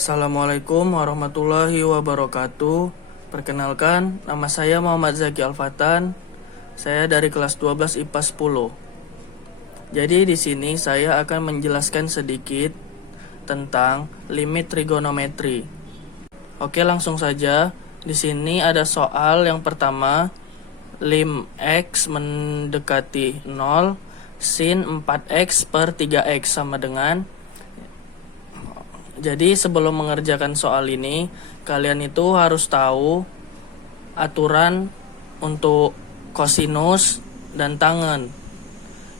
Assalamualaikum warahmatullahi wabarakatuh. Perkenalkan, nama saya Muhammad Zaki Alfatan. Saya dari kelas 12 IPA 10. Jadi di sini saya akan menjelaskan sedikit tentang limit trigonometri. Oke, langsung saja. Di sini ada soal yang pertama, lim x mendekati 0, sin 4x per 3x sama dengan. Jadi sebelum mengerjakan soal ini, kalian itu harus tahu aturan untuk kosinus dan tangen.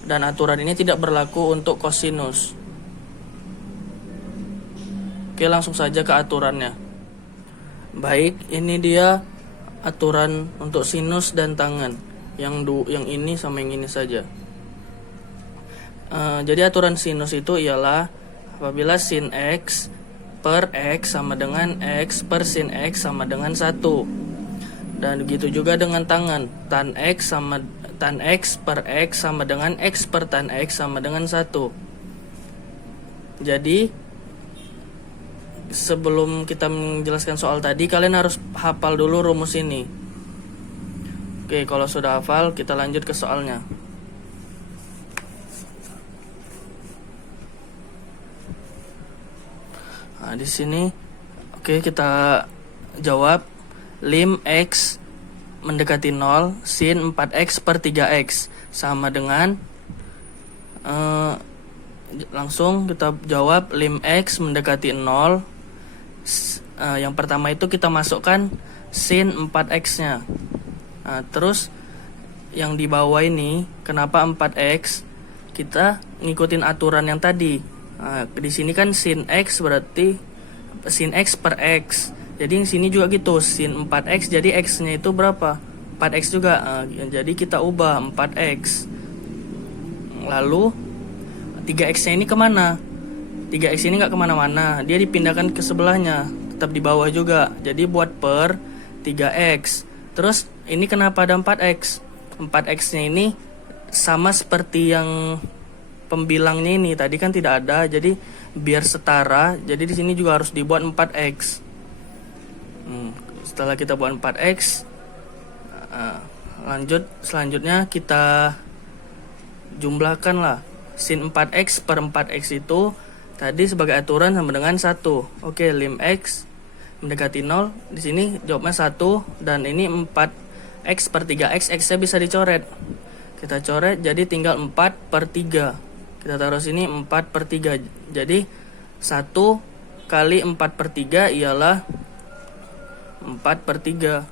Dan aturan ini tidak berlaku untuk kosinus. Oke, langsung saja ke aturannya. Baik, ini dia aturan untuk sinus dan tangen. Yang ini sama yang ini saja. Jadi aturan sinus itu ialah apabila sin x per x sama dengan x per sin x sama dengan 1. Dan begitu juga dengan tangen. Tan x per x sama dengan x per tan x sama dengan 1. Jadi sebelum kita menjelaskan soal tadi, kalian harus hafal dulu rumus ini. Oke, kalau sudah hafal, kita lanjut ke soalnya. Nah, di sini oke, kita jawab lim x mendekati 0 sin 4x per 3x sama dengan langsung kita jawab lim x mendekati 0. Yang pertama itu kita masukkan sin 4x nya. Nah, terus yang di bawah ini kenapa 4x, kita ngikutin aturan yang tadi. Nah, di sini kan sin x berarti sin x per x. Jadi di sini juga gitu, sin 4x jadi x-nya itu berapa? 4x juga. Nah, jadi kita ubah 4x. Lalu 3x-nya ini kemana? 3x ini nggak kemana-mana, dia dipindahkan ke sebelahnya, tetap di bawah juga. Jadi buat per 3x. Terus ini kenapa ada 4x? 4x-nya ini sama seperti yang pembilangnya ini tadi kan tidak ada, jadi biar setara, jadi di sini juga harus dibuat 4x. Setelah kita buat 4x, selanjutnya kita jumlahkan lah. Sin 4x per 4x itu tadi sebagai aturan sama dengan 1. Oke, lim x mendekati 0, di sini jawabnya 1, dan ini 4x per 3x, x-nya bisa dicoret. Kita coret jadi tinggal 4 per 3. Kita taruh sini 4 per 3. Jadi 1 kali 4 per 3 ialah 4 per 3.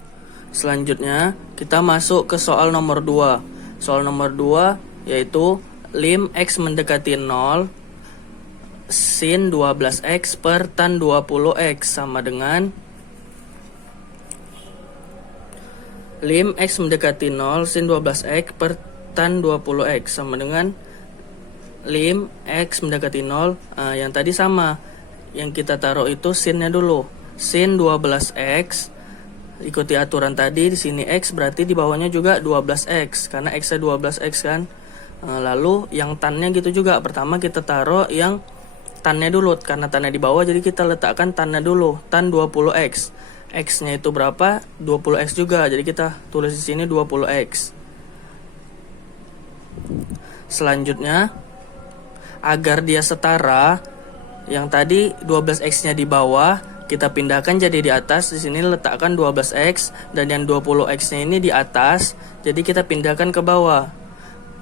Selanjutnya kita masuk ke soal nomor 2. Soal nomor 2 yaitu lim x mendekati 0 sin 12x per tan 20x sama dengan lim x mendekati 0 sin 12x per tan 20x sama dengan lim x mendekati 0. Yang tadi sama, yang kita taruh itu sinnya dulu, sin 12x, ikuti aturan tadi. Di sini x berarti di bawahnya juga 12x karena x-nya 12x kan. Lalu yang tannya gitu juga, pertama kita taruh yang tannya dulu karena tannya di bawah, jadi kita letakkan tannya dulu, tan 20x. X-nya itu berapa? 20x juga, jadi kita tulis di sini 20x. Selanjutnya, agar dia setara, yang tadi 12x-nya di bawah, kita pindahkan jadi di atas. Di sini letakkan 12x, dan yang 20x-nya ini di atas, jadi kita pindahkan ke bawah.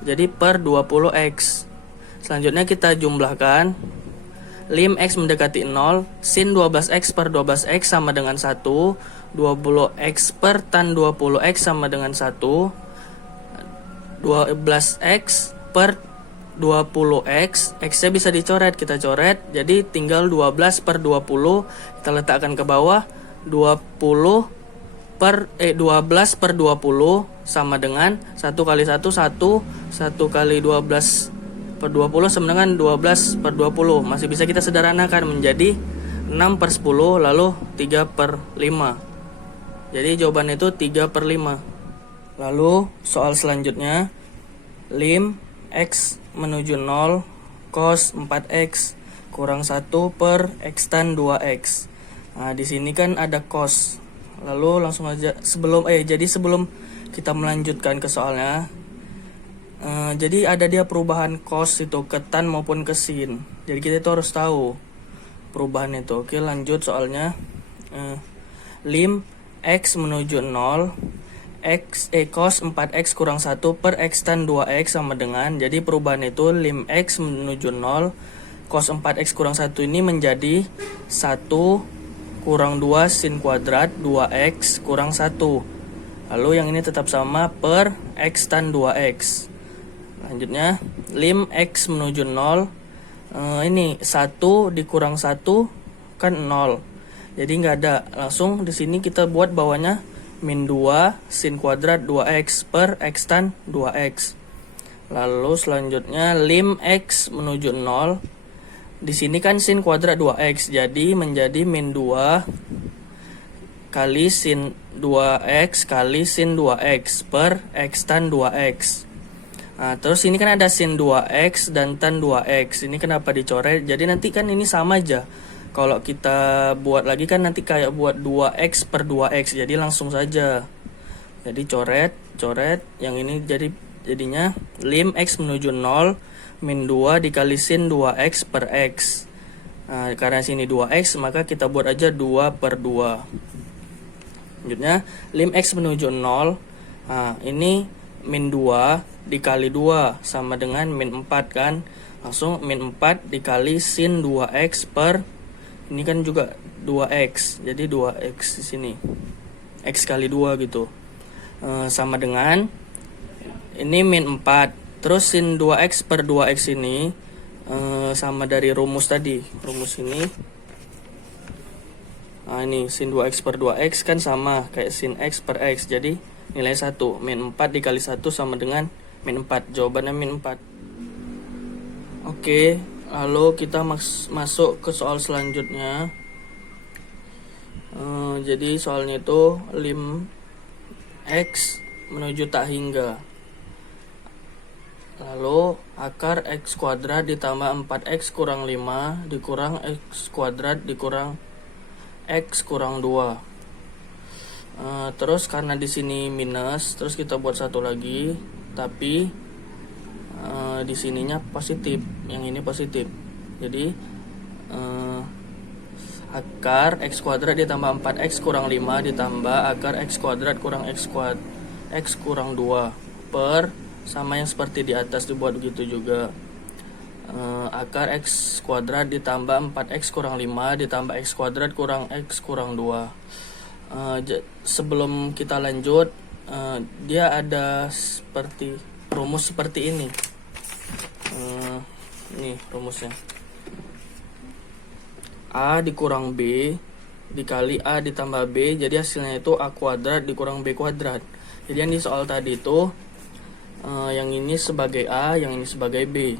Jadi per 20x. Selanjutnya kita jumlahkan lim x mendekati 0 sin 12x per 12x sama dengan 1, 20x per tan 20x sama dengan 1, 12x per 20x, x-nya bisa dicoret, kita coret, jadi tinggal 12 per 20, kita letakkan ke bawah, 12 per 20 sama dengan 1 kali 1, 1 kali 12 per 20 sama dengan 12 per 20, masih bisa kita sederhanakan menjadi 6 per 10, lalu 3 per 5. Jadi jawabannya itu 3 per 5. Lalu soal selanjutnya, lim x menuju 0 cos 4x kurang 1 per X tan 2X. Nah, di sini kan ada cos. Lalu langsung aja jadi sebelum kita melanjutkan ke soalnya, jadi ada dia perubahan cos itu ke tan maupun ke sin. Jadi kita itu harus tahu perubahan itu. Oke, lanjut soalnya. Lim X menuju 0, cos 4X kurang 1 per X tan 2X sama dengan, jadi perubahan itu lim X menuju 0, cos 4X kurang 1 ini menjadi 1 kurang 2 sin kuadrat 2X kurang 1. Lalu yang ini tetap sama per X tan 2X. Lanjutnya, lim X menuju 0, ini 1 dikurang 1 kan 0. Jadi nggak ada. Langsung di sini kita buat bawahnya min 2 sin kuadrat 2X per X tan 2X. Lalu selanjutnya lim X menuju 0. Di sini kan sin kuadrat 2X, jadi menjadi min 2 kali sin 2X kali sin 2X per X tan 2X. Nah, terus ini kan ada sin 2X dan tan 2X. Ini kenapa dicoret? Jadi nanti kan ini sama aja. Kalau kita buat lagi kan nanti kayak buat 2X per 2X. Jadi langsung saja. Jadi coret. Yang ini jadinya lim X menuju 0 min 2 dikali sin 2X per X. Nah, karena sini 2X maka kita buat aja 2 per 2. Lanjutnya lim X menuju 0. Nah, ini min 2 dikali 2 sama dengan min 4 kan. Langsung min 4 dikali sin 2X per, ini kan juga 2X, jadi 2X di sini, X kali 2 gitu, sama dengan ini min 4, terus sin 2X per 2X ini sama dari rumus tadi, rumus ini. Nah, ini sin 2X per 2X kan sama kayak sin X per X, jadi nilai 1, min 4 dikali 1 sama dengan min 4, jawabannya min 4. Oke, lalu kita masuk ke soal selanjutnya. Jadi soalnya itu lim X menuju tak hingga. Lalu akar X kuadrat ditambah 4X kurang 5 dikurang X kuadrat dikurang X kurang 2. Terus karena di sini minus, terus kita buat satu lagi, tapi di sininya positif, yang ini positif. Jadi akar X kuadrat ditambah 4X kurang 5 ditambah akar X kuadrat kurang X kurang 2 per, sama yang seperti di atas dibuat begitu juga. Akar X kuadrat ditambah 4X kurang 5 ditambah X kuadrat kurang X kurang 2. Sebelum kita lanjut, dia ada seperti rumus seperti ini. Ini rumusnya, A dikurang B dikali A ditambah B, jadi hasilnya itu A kuadrat dikurang B kuadrat. Jadi yang di soal tadi itu yang ini sebagai A, yang ini sebagai B,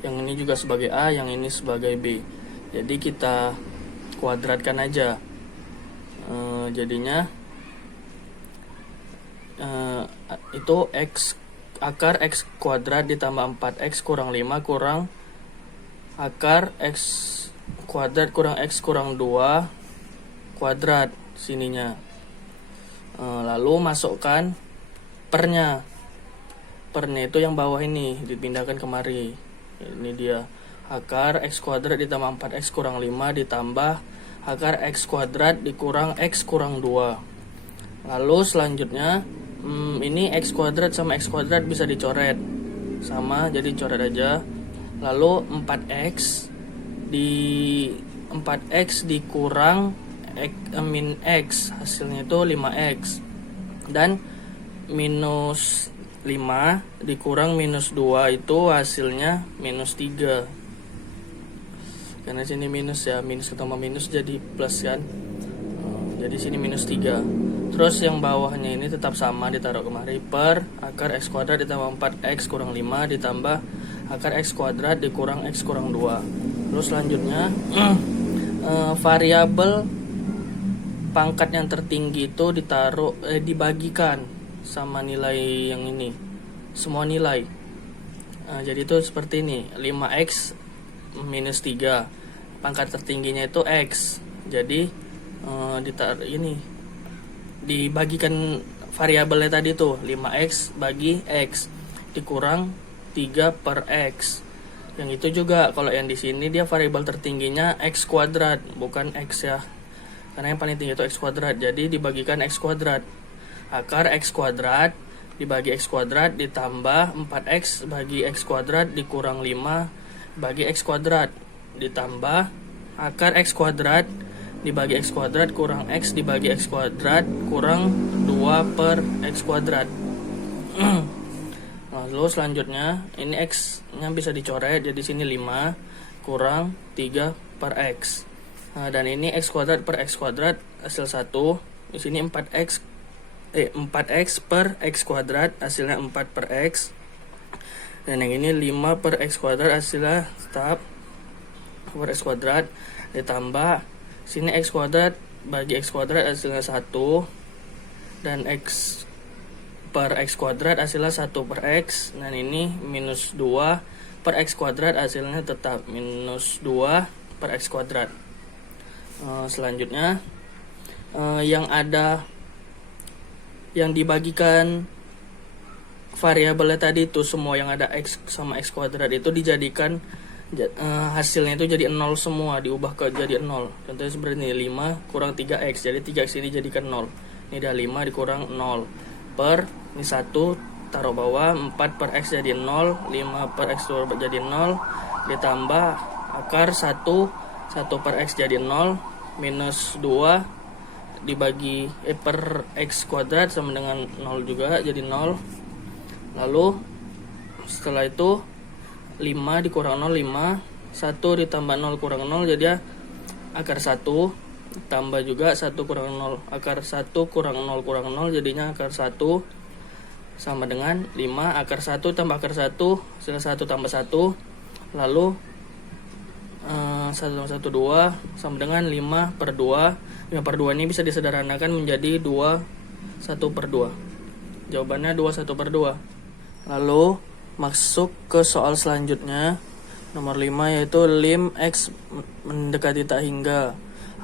yang ini juga sebagai A, yang ini sebagai B. Jadi kita kuadratkan aja. Jadinya itu akar X kuadrat ditambah 4X kurang 5 kurang akar X kuadrat kurang X kurang 2 kuadrat sininya. Lalu masukkan pernya itu yang bawah ini dipindahkan kemari. Ini dia akar X kuadrat ditambah 4X kurang 5 ditambah akar X kuadrat dikurang X kurang 2. Lalu selanjutnya ini X kuadrat sama X kuadrat bisa dicoret sama, jadi coret aja. Lalu 4X dikurang min X, hasilnya itu 5X, dan minus 5 dikurang minus 2 itu hasilnya minus 3. Karena sini minus ya, minus ketemu minus jadi plus kan. Jadi sini minus 3. Terus yang bawahnya ini tetap sama, ditaruh kemari, per akar X kuadrat ditambah 4X kurang 5 ditambah akar X kuadrat dikurang X kurang 2. Terus selanjutnya variabel pangkat yang tertinggi itu dibagikan sama nilai yang ini, semua nilai. Jadi itu seperti ini, 5X minus 3 pangkat tertingginya itu X. Jadi dibagikan variabelnya tadi tuh 5X bagi X dikurang 3 per X. Yang itu juga kalau yang di sini dia variabel tertingginya X kuadrat, bukan X ya. Karena yang paling tinggi itu X kuadrat. Jadi dibagikan X kuadrat. Akar X kuadrat dibagi X kuadrat ditambah 4X bagi X kuadrat dikurang 5 bagi X kuadrat ditambah akar X kuadrat dibagi X kuadrat kurang X dibagi X kuadrat kurang 2 per X kuadrat. Lalu selanjutnya ini X nya bisa dicoret, jadi sini 5 kurang 3 per X. Nah, dan ini X kuadrat per X kuadrat hasil 1. Di sini 4X per X kuadrat hasilnya 4 per X. Dan yang ini 5 per X kuadrat hasilnya tetap per X kuadrat ditambah sini X kuadrat bagi X kuadrat hasilnya 1 dan X per X kuadrat hasilnya 1 per X. Dan ini minus 2 per X kuadrat hasilnya tetap minus 2 per X kuadrat. Selanjutnya yang dibagikan variabelnya tadi itu semua yang ada X sama X kuadrat itu dijadikan hasilnya itu jadi 0 semua, diubah ke jadi 0. Contohnya seperti ini, 5 kurang 3X, jadi 3X ini jadikan 0. Ini ada 5 dikurang 0 per ini 1 taruh bawah, 4 per X jadi 0, 5 per X jadi 0 ditambah akar 1 per X jadi 0 minus 2 dibagi per X kuadrat sama dengan 0 juga jadi 0. Lalu setelah itu 5 dikurang 0 5, 1 ditambah 0 kurang 0 jadi akar 1 tambah juga 1 kurang 0, akar 1 kurang 0 kurang 0 jadinya akar 1 sama dengan 5, akar 1 tambah akar 1 hasilnya 1 tambah 1. Lalu 1 tambah 1 2 sama dengan 5 per 2. 5 per 2 ini bisa disederhanakan menjadi 2 1 per 2. Jawabannya 2 1 per 2. Lalu masuk ke soal selanjutnya, nomor 5, yaitu lim X mendekati tak hingga.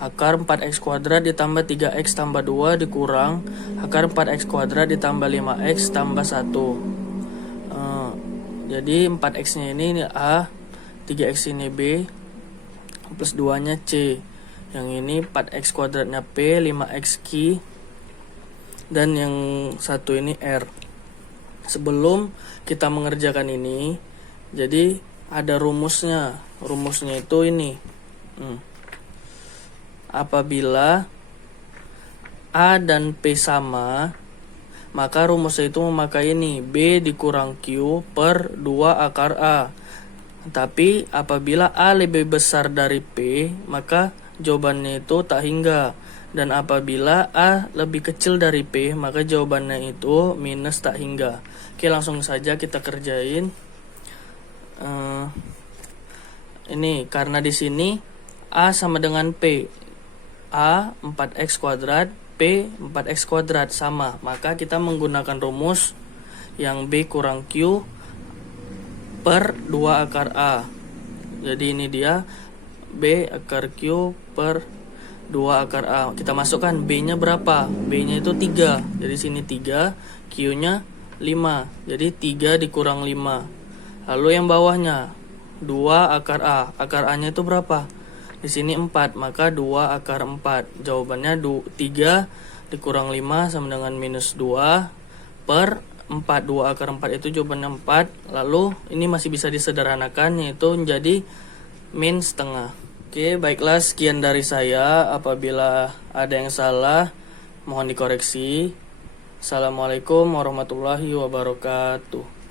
Akar 4X kuadrat ditambah 3X tambah 2 dikurang akar 4X kuadrat ditambah 5X tambah 1. Jadi 4X nya ini A, 3X ini B, plus 2 nya C. Yang ini 4X kuadratnya P, 5X Q, dan yang satu ini R. Sebelum kita mengerjakan ini, jadi ada rumusnya. Rumusnya itu ini. Apabila A dan P sama, maka rumusnya itu memakai ini, B dikurang Q per 2 akar A. Tapi apabila A lebih besar dari P, maka jawabannya itu tak hingga. Dan apabila A lebih kecil dari P, maka jawabannya itu minus tak hingga. Oke, langsung saja kita kerjain. Ini karena di sini A sama dengan P. A 4X kuadrat, P 4X kuadrat sama. Maka kita menggunakan rumus yang B kurang Q per 2 akar A. Jadi ini dia B akar Q per 2 akar A. Kita masukkan B-nya berapa? B-nya itu 3. Jadi sini 3, Q-nya 5. Jadi 3 dikurang 5. Lalu yang bawahnya 2 akar A. Akar A-nya itu berapa? Di sini 4, maka 2 akar 4. Jawabannya 3 dikurang 5 sama dengan minus 2 per 4. 2 akar 4 itu jawabannya 4. Lalu ini masih bisa disederhanakan, yaitu menjadi min setengah. Oke, baiklah, sekian dari saya. Apabila ada yang salah, mohon dikoreksi. Assalamualaikum warahmatullahi wabarakatuh.